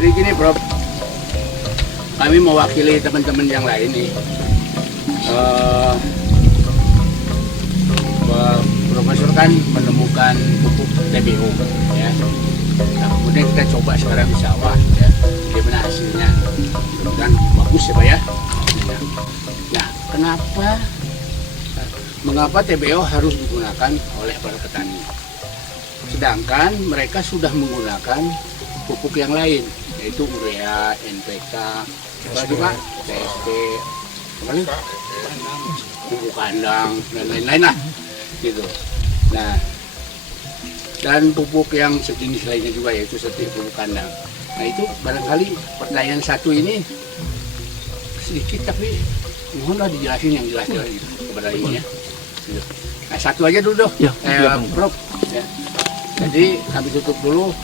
Jadi gini Prof, kami mewakili teman-teman yang lain nih. Profesor kan menemukan pupuk TBO ya. Nah, kemudian kita coba sekarang di sawah ya. Gimana hasilnya? Dan bagus ya Pak ya. Nah, mengapa TBO harus digunakan oleh para petani? Sedangkan mereka sudah menggunakan pupuk yang lain, yaitu urea, NPK, TSP, pupuk kandang dan lain-lain lah, gitu. Nah, dan pupuk yang sejenis lainnya juga, yaitu seperti pupuk kandang. Nah itu barangkali pertanyaan satu ini sedikit, tapi mohonlah dijelasin yang jelas-jelas gitu kepada ini ya. Nah satu aja dulu dong, ya, Prof. Ya. Jadi kami tutup dulu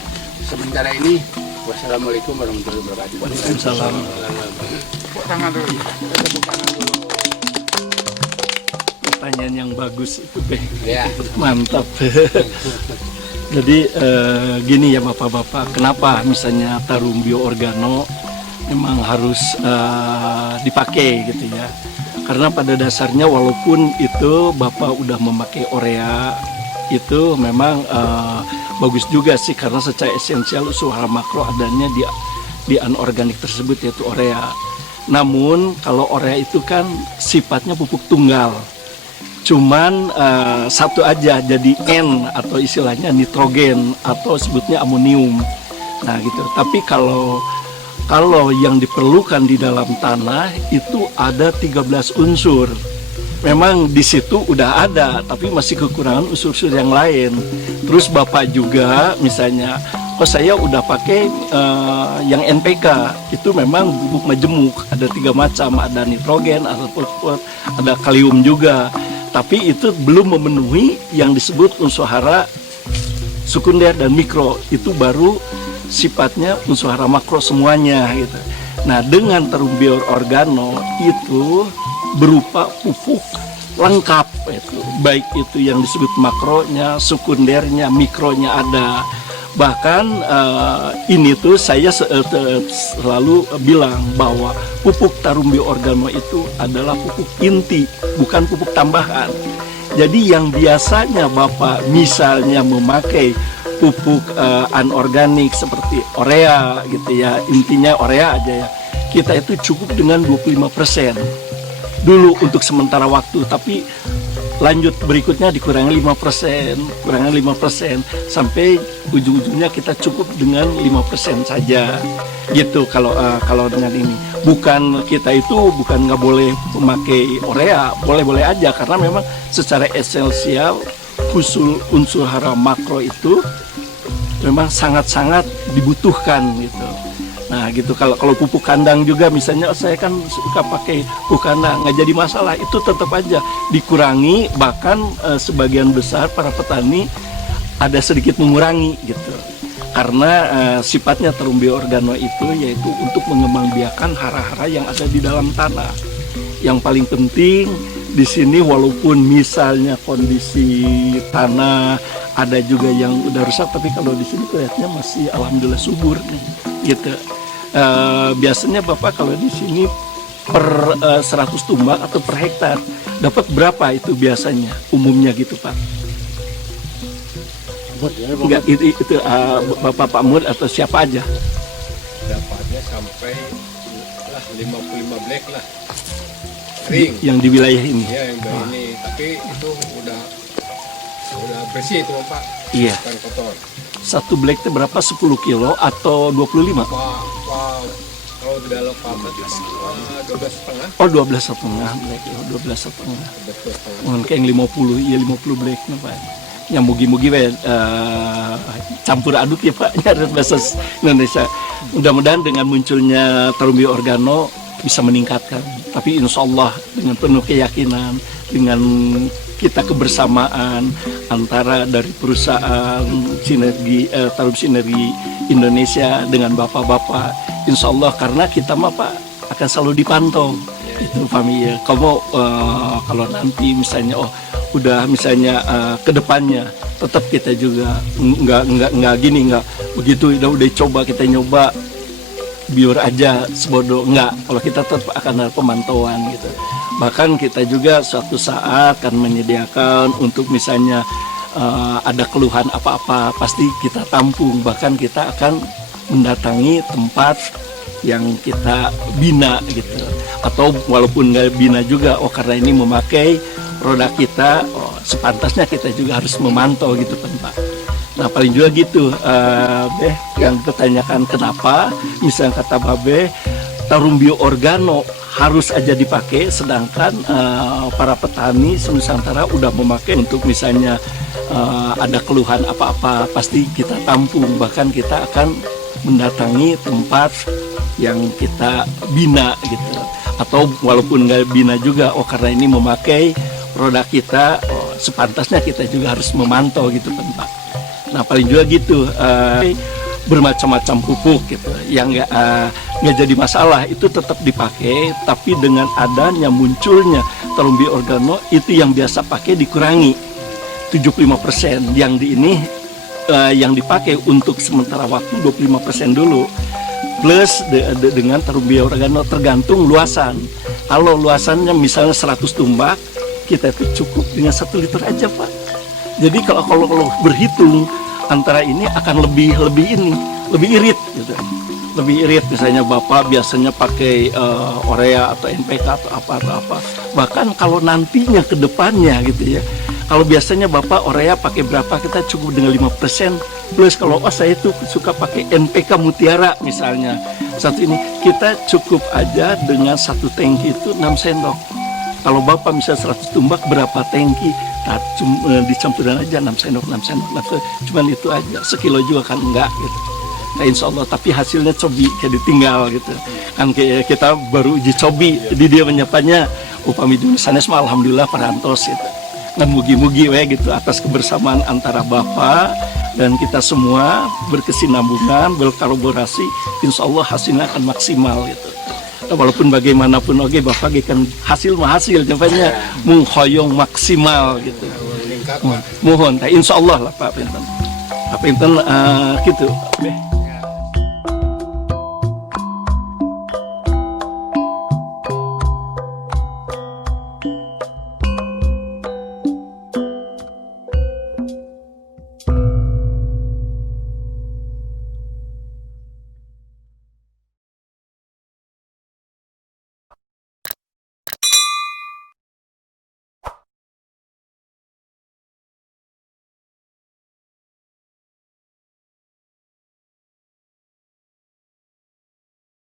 sementara ini. Wassalamualaikum warahmatullahi wabarakatuh. Waalaikumsalam. Tepuk tangan dulu. Tepuk tangan dulu. Pertanyaan yang bagus itu, Beh. Ya. Mantap. Jadi gini ya Bapak-Bapak, kenapa misalnya tarum bioorgano memang harus dipakai gitu ya? Karena pada dasarnya walaupun itu Bapak udah memakai urea, itu memang bagus juga sih, karena secara esensial unsur hara makro adanya di anorganik tersebut, yaitu urea. Namun kalau urea itu kan sifatnya pupuk tunggal, cuman satu aja, jadi N atau istilahnya nitrogen atau sebutnya amonium. Nah gitu. Tapi kalau yang diperlukan di dalam tanah itu ada 13 unsur. Memang di situ udah ada, tapi masih kekurangan unsur-unsur yang lain. Terus Bapak juga misalnya, saya udah pakai yang NPK, itu memang bubuk majemuk, ada 3 macam, ada nitrogen, ada fosfor, ada kalium juga. Tapi itu belum memenuhi yang disebut unsur hara sekunder dan mikro, itu baru sifatnya unsur hara makro semuanya gitu. Nah dengan tarum bioorgano itu berupa pupuk lengkap itu, baik itu yang disebut makronya, sekundernya, mikronya ada. Bahkan ini tuh saya selalu bilang bahwa pupuk tarum bioorgano itu adalah pupuk inti, bukan pupuk tambahan. Jadi yang biasanya Bapak misalnya memakai pupuk anorganik seperti urea gitu ya, intinya urea aja ya, kita itu cukup dengan 25% dulu untuk sementara waktu, tapi lanjut berikutnya dikurangi 5%, sampai ujung-ujungnya kita cukup dengan 5% saja gitu. Kalau dengan ini, bukan kita itu bukan nggak boleh memakai urea, boleh-boleh aja, karena memang secara esensial unsur hara makro itu memang sangat-sangat dibutuhkan gitu. Nah gitu, kalau pupuk kandang juga misalnya, saya kan suka pakai pupuk kandang, nggak jadi masalah, itu tetap aja dikurangi, bahkan sebagian besar para petani ada sedikit mengurangi gitu, karena sifatnya tarum bioorgano itu yaitu untuk mengembangbiakan hara-hara yang ada di dalam tanah. Yang paling penting di sini, walaupun misalnya kondisi tanah ada juga yang udah rusak, tapi kalau di sini kelihatannya masih alhamdulillah subur nih gitu. Biasanya Bapak kalau di sini per 100 tumbak atau per hektar dapat berapa itu biasanya umumnya gitu Pak? Enggak, itu Bapak Pak Mur atau siapa aja? Dapatnya sampai lah 55 black lah kering yang di wilayah ini. Ya yang dari ini, tapi itu udah bersih itu Pak. Iya. Bukan kotor. Satu black itu berapa? 10 kilo atau 25? Kalau di dalam pamet 12,5. Oh 12,5 black, 12,5. Mungkin kayak yang 50, ya 50 black nih Pak. Yang mugi-mugi campur aduk ya Pak, nyari bahasa Indonesia. Mudah-mudahan dengan munculnya tarum bioorgano bisa meningkatkan. Tapi insya Allah dengan penuh keyakinan, dengan kita kebersamaan antara dari perusahaan sinergi tarum sinergi Indonesia dengan bapak-bapak, insya Allah, karena kita mah Pak akan selalu dipantau itu Fami ya. Kamu kalau nanti misalnya udah misalnya ke depannya tetap kita juga nggak begitu udah coba kita nyoba biur aja sebodoh, enggak. Kalau kita tetap akan ada pemantauan gitu. Bahkan kita juga suatu saat akan menyediakan untuk misalnya ada keluhan apa-apa pasti kita tampung. Bahkan kita akan mendatangi tempat yang kita bina gitu. Atau walaupun nggak bina juga, oh karena ini memakai produk kita, oh, sepantasnya kita juga harus memantau gitu kan Pak. Nah paling juga gitu, Beh, yang dipertanyakan kenapa, misalnya kata Babe, tarum bioorgano harus aja dipakai, sedangkan para petani Nusantara udah memakai untuk misalnya ada keluhan apa-apa, pasti kita tampung, bahkan kita akan mendatangi tempat yang kita bina gitu. Atau walaupun nggak bina juga, oh karena ini memakai produk kita, oh, sepantasnya kita juga harus memantau gitu kan Pak. Nah paling juga gitu, bermacam-macam pupuk gitu yang nggak jadi masalah, itu tetap dipakai, tapi dengan adanya munculnya tarum bioorgano itu yang biasa pakai dikurangi 75%, yang di ini yang dipakai untuk sementara waktu 25% dulu, plus dengan tarum bioorgano tergantung luasan. Kalau luasannya misalnya 100 tumbak, kita itu cukup dengan 1 liter aja Pak. Jadi kalau berhitung antara ini akan lebih irit gitu. Lebih irit, misalnya Bapak biasanya pakai urea atau NPK atau apa. Bahkan kalau nantinya ke depannya gitu ya. Kalau biasanya Bapak urea pakai berapa, kita cukup dengan 5%. Plus kalau saya itu suka pakai NPK Mutiara misalnya. Satu ini kita cukup aja dengan 1 tangki itu 6 sendok. Kalau Bapak misalnya 100 tumbak berapa tangki? Nah, dicampurin aja 6 sendok. Cuman itu aja, sekilo juga kan enggak gitu. Nah insya Allah, tapi hasilnya cobi kayak ditinggal gitu. Kan kita baru uji cobi, jadi dia menyapanya upami sanes mah alhamdulillah parantos gitu. Nah mugi-mugi gitu atas kebersamaan antara Bapak dan kita semua berkesinambungan, berkolaborasi, insya Allah hasilnya akan maksimal gitu. Nah, walaupun bagaimanapun oke Bapak kan hasil jawabannya menghoyong maksimal gitu. Mohon, insya Allah lah Pak Pinten. Gitu.